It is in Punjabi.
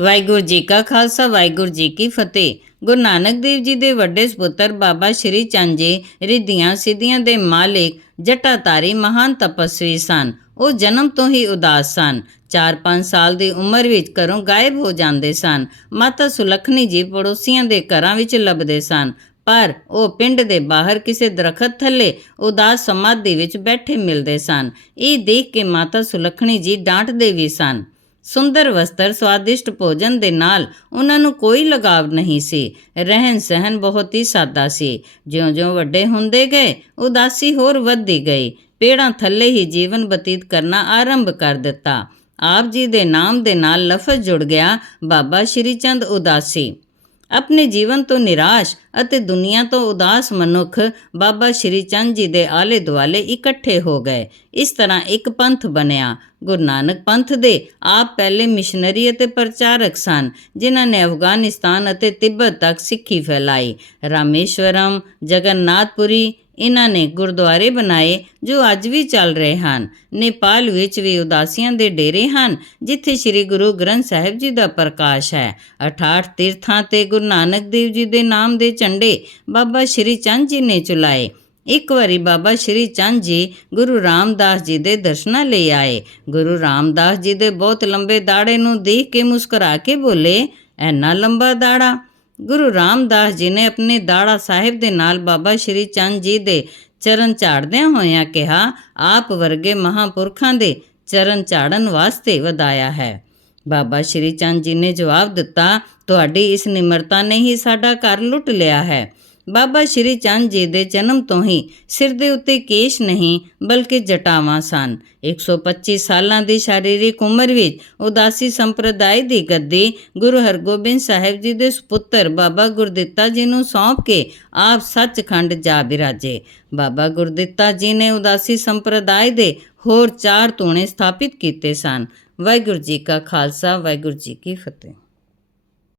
ਵਾਹਿਗੁਰੂ ਜੀ ਕਾ ਖਾਲਸਾ, ਵਾਹਿਗੁਰੂ ਜੀ ਕੀ ਫਤਿਹ। ਗੁਰੂ ਨਾਨਕ ਦੇਵ ਜੀ ਦੇ ਵੱਡੇ ਸੁਪੁੱਤਰ ਬਾਬਾ ਸ਼੍ਰੀ ਚੰਦ ਜੀ, ਰਿੱਧੀਆਂ ਸਿੱਧੀਆਂ ਦੇ ਮਾਲਿਕ, ਜਟਾਧਾਰੀ ਮਹਾਨ ਤਪਸਵੀ ਸਨ। ਉਹ ਜਨਮ ਤੋਂ ਹੀ ਉਦਾਸ ਸਨ। 4-5 ਸਾਲ ਦੀ ਉਮਰ ਵਿੱਚ ਘਰੋਂ ਗਾਇਬ ਹੋ ਜਾਂਦੇ ਸਨ। ਮਾਤਾ ਸੁਲੱਖਣੀ ਜੀ ਪੜੋਸੀਆਂ ਦੇ ਘਰਾਂ ਵਿੱਚ ਲੱਭਦੇ ਸਨ। ਪਰ ਉਹ ਪਿੰਡ ਦੇ ਬਾਹਰ ਕਿਸੇ ਦਰਖਤ ਥੱਲੇ ਉਦਾਸ ਸਮਾਧੀ ਵਿੱਚ ਬੈਠੇ ਮਿਲਦੇ ਸਨ। ਇਹ ਦੇਖ ਕੇ ਮਾਤਾ ਸੁਲੱਖਣੀ ਜੀ ਡਾਂਟਦੇ ਵੀ ਸਨ। ਸੁੰਦਰ ਵਸਤਰ ਸਵਾਦਿਸ਼ਟ ਭੋਜਨ ਦੇ ਨਾਲ ਉਹਨਾਂ ਨੂੰ ਕੋਈ ਲਗਾਵ ਨਹੀਂ ਸੀ। ਰਹਿਣ ਸਹਿਣ ਬਹੁਤ ਹੀ ਸਾਦਾ ਸੀ। ਜਿਉਂ-ਜਿਉਂ ਵੱਡੇ ਹੁੰਦੇ ਗਏ, ਉਦਾਸੀ ਹੋਰ ਵੱਧਦੀ ਗਈ। ਪੇੜਾਂ ਥੱਲੇ ਹੀ ਜੀਵਨ ਬਤੀਤ ਕਰਨਾ ਆਰੰਭ ਕਰ ਦਿੱਤਾ। ਆਪ ਜੀ ਦੇ ਨਾਮ ਦੇ ਨਾਲ ਲਫ਼ਜ਼ ਜੁੜ ਗਿਆ। ਬਾਬਾ ਸ਼੍ਰੀ ਚੰਦ ਉਦਾਸੀ। ਆਪਣੇ ਜੀਵਨ ਤੋਂ ਨਿਰਾਸ਼ ਅਤੇ ਦੁਨੀਆ ਤੋਂ ਉਦਾਸ ਮਨੁੱਖ ਬਾਬਾ ਸ਼੍ਰੀ ਚੰਦ ਜੀ ਦੇ ਆਲੇ ਦੁਆਲੇ ਇਕੱਠੇ ਹੋ ਗਏ। ਇਸ ਤਰ੍ਹਾਂ ਇੱਕ ਪੰਥ ਬਣਿਆ। ਗੁਰੂ ਨਾਨਕ ਪੰਥ ਦੇ ਆਪ ਪਹਿਲੇ ਮਿਸ਼ਨਰੀ ਅਤੇ ਪ੍ਰਚਾਰਕ ਸਨ, ਜਿਨ੍ਹਾਂ ਨੇ ਅਫਗਾਨਿਸਤਾਨ ਅਤੇ ਤਿੱਬਤ ਤੱਕ ਸਿੱਖੀ ਫੈਲਾਈ। ਰਾਮੇਸ਼ਵਰਮ, ਜਗਨਨਾਥਪੁਰੀ ਇਹਨਾਂ ਨੇ ਗੁਰਦੁਆਰੇ ਬਣਾਏ ਜੋ ਅੱਜ ਵੀ ਚੱਲ ਰਹੇ ਹਨ। ਨੇਪਾਲ ਵਿੱਚ ਵੀ ਉਦਾਸੀਆਂ ਦੇ ਡੇਰੇ ਹਨ, ਜਿੱਥੇ ਸ੍ਰੀ ਗੁਰੂ ਗ੍ਰੰਥ ਸਾਹਿਬ ਜੀ ਦਾ ਪ੍ਰਕਾਸ਼ ਹੈ। 68 ਤੀਰਥਾਂ ਤੇ ਗੁਰੂ ਨਾਨਕ ਦੇਵ ਜੀ ਦੇ ਨਾਮ ਦੇ ਝੰਡੇ ਬਾਬਾ ਸ਼੍ਰੀ ਚੰਦ ਜੀ ਨੇ ਚੁਲਾਏ। ਇੱਕ ਵਾਰੀ ਬਾਬਾ ਸ਼੍ਰੀ ਚੰਦ ਜੀ ਗੁਰੂ ਰਾਮਦਾਸ ਜੀ ਦੇ ਦਰਸ਼ਨਾਂ ਲਈ ਆਏ। ਗੁਰੂ ਰਾਮਦਾਸ ਜੀ ਦੇ ਬਹੁਤ ਲੰਬੇ ਦਾੜੇ ਨੂੰ ਦੇਖ ਕੇ ਮੁਸਕਰਾ ਕੇ ਬੋਲੇ, ਐਨਾ ਲੰਬਾ ਦਾੜਾ ਗੁਰੂ ਰਾਮਦਾਸ ਜੀ ਨੇ ਆਪਣੇ ਦਾੜਾ ਸਾਹਿਬ ਦੇ ਨਾਲ ਬਾਬਾ ਸ਼੍ਰੀ ਚੰਦ ਜੀ ਦੇ ਚਰਨ ਝਾੜਦਿਆਂ ਹੋਇਆਂ ਕਿਹਾ, ਆਪ ਵਰਗੇ ਮਹਾਪੁਰਖਾਂ ਦੇ ਚਰਨ ਝਾੜਨ ਵਾਸਤੇ ਵਧਾਇਆ ਹੈ। ਬਾਬਾ ਸ਼੍ਰੀ ਚੰਦ ਜੀ ਨੇ ਜਵਾਬ ਦਿੱਤਾ, ਤੁਹਾਡੀ ਇਸ ਨਿਮਰਤਾ ਨੇ ਹੀ ਸਾਡਾ ਘਰ ਲੁੱਟ ਲਿਆ ਹੈ। ਬਾਬਾ ਸ਼੍ਰੀ ਚੰਦ ਜੀ ਦੇ ਜਨਮ ਤੋਂ ਹੀ ਸਿਰ ਦੇ ਉੱਤੇ ਕੇਸ਼ ਨਹੀਂ, ਬਲਕਿ ਜਟਾਵਾਂ ਸਨ। 125 ਸਾਲਾਂ ਦੀ ਸ਼ਾਰੀਰਿਕ ਉਮਰ ਵਿੱਚ ਉਦਾਸੀ ਸੰਪਰਦਾਇ ਦੀ ਗੱਦੀ ਗੁਰੂ ਹਰਗੋਬਿੰਦ ਸਾਹਿਬ ਜੀ ਦੇ ਸੁਪੁੱਤਰ ਬਾਬਾ ਗੁਰਦਿੱਤਾ ਜੀ ਨੂੰ ਸੌਂਪ ਕੇ ਆਪ ਸੱਚਖੰਡ ਜਾ ਬਿਰਾਜੇ। ਬਾਬਾ ਗੁਰਦਿੱਤਾ ਜੀ ਨੇ ਉਦਾਸੀ ਸੰਪਰਦਾਇ ਦੇ ਹੋਰ ਚਾਰ ਧੂਣੇ ਸਥਾਪਿਤ ਕੀਤੇ ਸਨ। ਵਾਹਿਗੁਰੂ ਜੀ ਕਾ ਖਾਲਸਾ, ਵਾਹਿਗੁਰੂ ਜੀ ਕੀ ਫਤਿਹ।